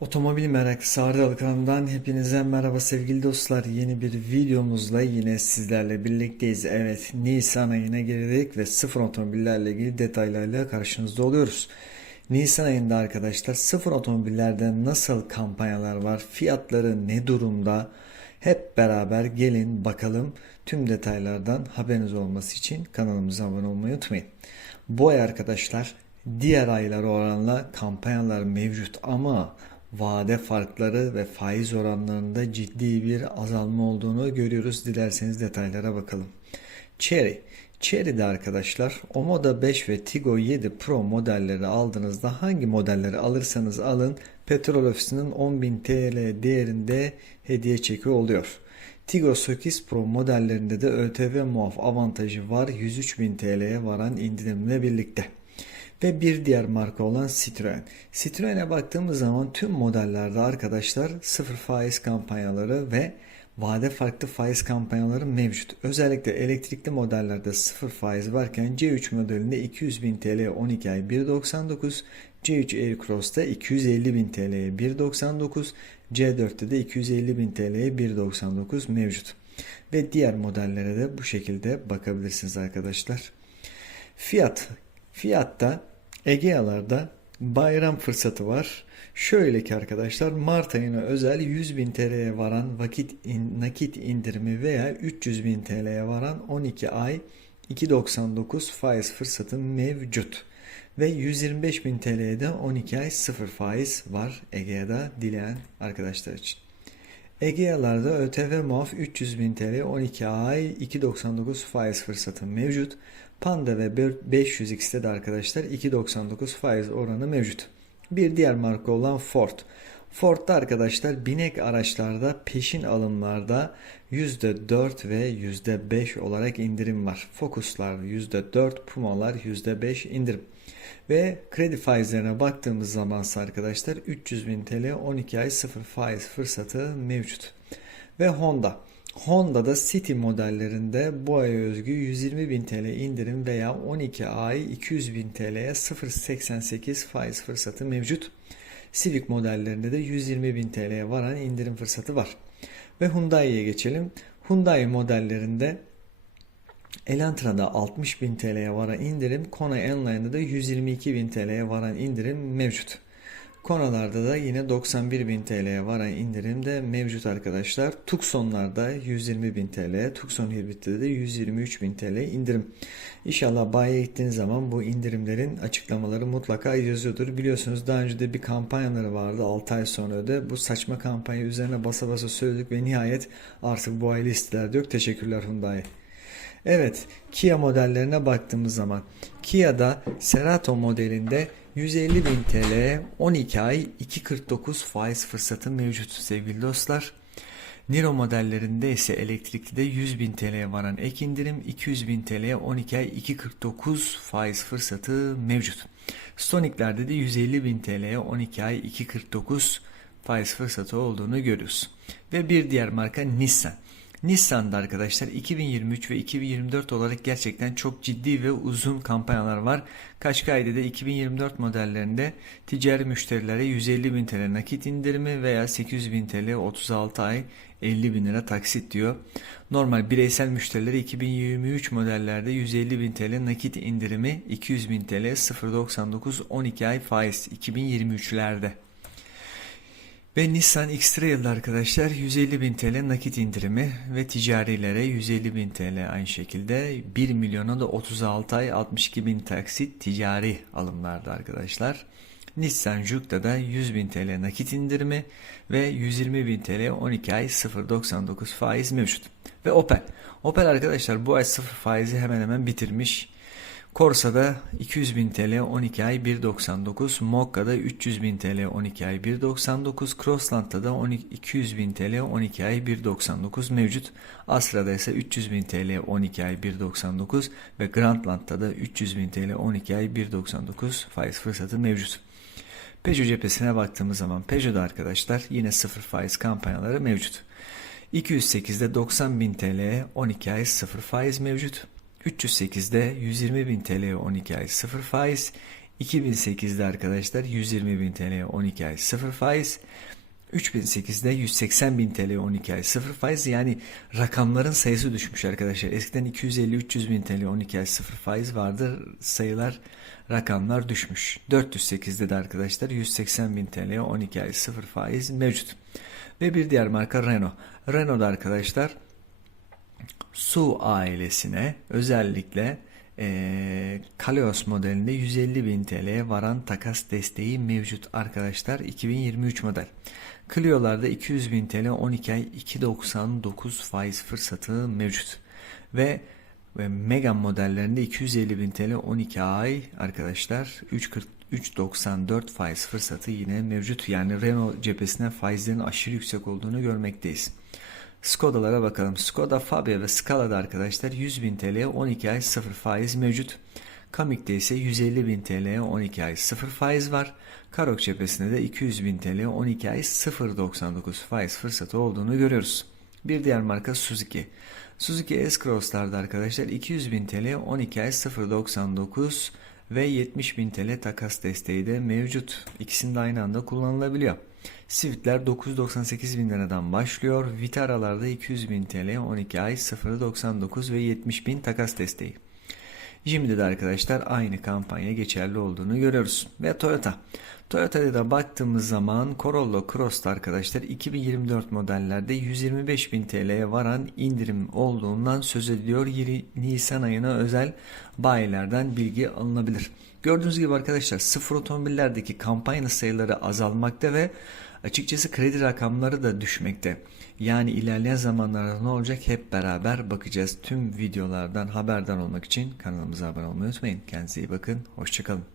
Otomobil meraklısı Arda kanalından hepinize merhaba sevgili dostlar. Yeni bir videomuzla yine sizlerle birlikteyiz. Evet Nisan ayına girdik ve sıfır otomobillerle ilgili detaylarla karşınızda oluyoruz. Nisan ayında arkadaşlar sıfır otomobillerde nasıl kampanyalar var, fiyatları ne durumda hep beraber gelin bakalım. Tüm detaylardan haberiniz olması için kanalımıza abone olmayı unutmayın. Bu ay arkadaşlar diğer aylar oranla kampanyalar mevcut ama vade farkları ve faiz oranlarında ciddi bir azalma olduğunu görüyoruz. Dilerseniz detaylara bakalım. Cherry. Cherry'de arkadaşlar Omoda 5 ve Tigo 7 Pro modelleri aldığınızda hangi modelleri alırsanız alın petrol ofisinin 10.000 TL değerinde hediye çeki oluyor. Tigo 8 Pro modellerinde de ÖTV muaf avantajı var 103.000 TL'ye varan indirimle birlikte. Ve bir diğer marka olan Citroen. Citroen'e baktığımız zaman tüm modellerde arkadaşlar sıfır faiz kampanyaları ve vade farklı faiz kampanyaları mevcut. Özellikle elektrikli modellerde sıfır faiz varken C3 modelinde 200.000 TL 12 ay 1.99, C3 Aircross'ta 250.000 TL'ye 1.99, C4'te de 250.000 TL'ye 1.99 mevcut. Ve diğer modellere de bu şekilde bakabilirsiniz arkadaşlar. Fiyat Fiyatta Egea'larda bayram fırsatı var. Şöyle ki arkadaşlar Mart ayına özel 100.000 TL'ye varan vakit in, nakit indirimi veya 300.000 TL'ye varan 12 ay 2.99 faiz fırsatı mevcut. Ve 125.000 TL'ye de 12 ay 0 faiz var Egea'da dileyen arkadaşlar için. Egea'larda ÖTV muaf 300.000 TL 12 ay 2.99 faiz fırsatı mevcut. Panda ve 500X'te de arkadaşlar 2.99 faiz oranı mevcut. Bir diğer marka olan Ford. Ford'da arkadaşlar binek araçlarda peşin alımlarda %4 ve %5 olarak indirim var. Focus'lar %4, Puma'lar %5 indirim. Ve kredi faizlerine baktığımız zamansa arkadaşlar 300 bin TL 12 ay 0 faiz fırsatı mevcut. Ve Honda. Honda'da City modellerinde bu ay özgü 120 bin TL indirim veya 12 ay 200 bin TL'ye 0.88 faiz fırsatı mevcut. Civic modellerinde de 120 bin TL'ye varan indirim fırsatı var. Ve Hyundai'ye geçelim. Hyundai modellerinde Elantra'da 60.000 TL'ye varan indirim, Kona Enline'da da 122.000 TL'ye varan indirim mevcut. Konalarda da yine 91.000 TL'ye varan indirim de mevcut arkadaşlar. Tucson'larda 120.000 TL, Tucson Hybrid'de de 123.000 TL indirim. İnşallah bayiye gittiğiniz zaman bu indirimlerin açıklamaları mutlaka yazıyordur. Biliyorsunuz daha önce de bir kampanyaları vardı 6 ay sonra da bu saçma kampanya üzerine basa basa söyledik ve nihayet artık bu ay listelerde yok. Teşekkürler Hyundai. Evet, Kia modellerine baktığımız zaman Kia'da Cerato modelinde 150.000 TL 12 ay 2.49 faiz fırsatı mevcut sevgili dostlar. Niro modellerinde ise elektrikli de 100.000 TL'ye varan ek indirim 200.000 TL'ye 12 ay 2.49 faiz fırsatı mevcut. Stonic'lerde de 150.000 TL'ye 12 ay 2.49 faiz fırsatı olduğunu görüyoruz. Ve bir diğer marka Nissan. Nissan'da arkadaşlar 2023 ve 2024 olarak gerçekten çok ciddi ve uzun kampanyalar var. Kaşkay'da da 2024 modellerinde ticari müşterilere 150 bin TL nakit indirimi veya 800 bin TL 36 ay 50 bin lira taksit diyor. Normal bireysel müşterilere 2023 modellerde 150 bin TL nakit indirimi 200 bin TL 0.99 12 ay faiz 2023'lerde. Ve Nissan X-Trail'de arkadaşlar 150.000 TL nakit indirimi ve ticarilere 150.000 TL aynı şekilde 1 milyona da 36 ay 62.000 taksit ticari alımlarda arkadaşlar. Nissan Juke'da da 100.000 TL nakit indirimi ve 120.000 TL 12 ay 0.99 faiz mevcut. Ve Opel. Opel arkadaşlar bu ay 0 faizi hemen hemen bitirmiş. Corsa'da 200.000 TL 12 ay 1.99, Mokka'da 300.000 TL 12 ay 1.99, Crossland'da da 200.000 TL 12 ay 1.99 mevcut. Asra'da ise 300.000 TL 12 ay 1.99 ve Grandland'da da 300.000 TL 12 ay 1.99 faiz fırsatı mevcut. Peugeot cephesine baktığımız zaman Peugeot'da arkadaşlar yine sıfır faiz kampanyaları mevcut. 208'de 90.000 TL 12 ay sıfır faiz mevcut. 308'de 120.000 TL 12 ay 0 faiz. 2008'de arkadaşlar 120.000 TL 12 ay 0 faiz. 3008'de 180.000 TL 12 ay 0 faiz yani rakamların sayısı düşmüş arkadaşlar. Eskiden 250-300 bin TL 12 ay 0 faiz vardı sayılar rakamlar düşmüş. 408'de de arkadaşlar 180.000 TL 12 ay 0 faiz mevcut. Ve bir diğer marka Renault. Renault'da arkadaşlar Su ailesine özellikle e, Kaleos modelinde 150 bin TL'ye varan takas desteği mevcut arkadaşlar 2023 model. Clio'larda 200 bin TL 12 ay 2.99 faiz fırsatı mevcut. Ve ve Megane modellerinde 250 bin TL 12 ay arkadaşlar 3.40 3.94 faiz fırsatı yine mevcut. Yani Renault cephesine faizlerin aşırı yüksek olduğunu görmekteyiz. Skoda'lara bakalım. Skoda Fabia ve Scala'da arkadaşlar 100.000 TL 12 ay 0 faiz mevcut. Kamik'te ise 150.000 TL 12 ay 0 faiz var. Karok cephesinde de 200.000 TL 12 ay 0.99 faiz fırsatı olduğunu görüyoruz. Bir diğer marka Suzuki. Suzuki S-Cross'larda arkadaşlar 200.000 TL 12 ay 0.99 ve 70.000 TL takas desteği de mevcut. İkisinin de aynı anda kullanılabiliyor. Swift'ler 998 bin liradan başlıyor. Vitara'larda 200 bin TL 12 ay 0.99 ve 70 bin takas desteği. Şimdi de arkadaşlar aynı kampanya geçerli olduğunu görüyoruz. Ve Toyota. Toyota'da da baktığımız zaman Corolla Cross'ta arkadaşlar 2024 modellerde 125 bin TL'ye varan indirim olduğundan söz ediliyor. Nisan ayına özel bayilerden bilgi alınabilir. Gördüğünüz gibi arkadaşlar sıfır otomobillerdeki kampanya sayıları azalmakta ve açıkçası kredi rakamları da düşmekte. Yani ilerleyen zamanlarda ne olacak hep beraber bakacağız. Tüm videolardan haberdar olmak için kanalımıza abone olmayı unutmayın. Kendinize iyi bakın. Hoşçakalın.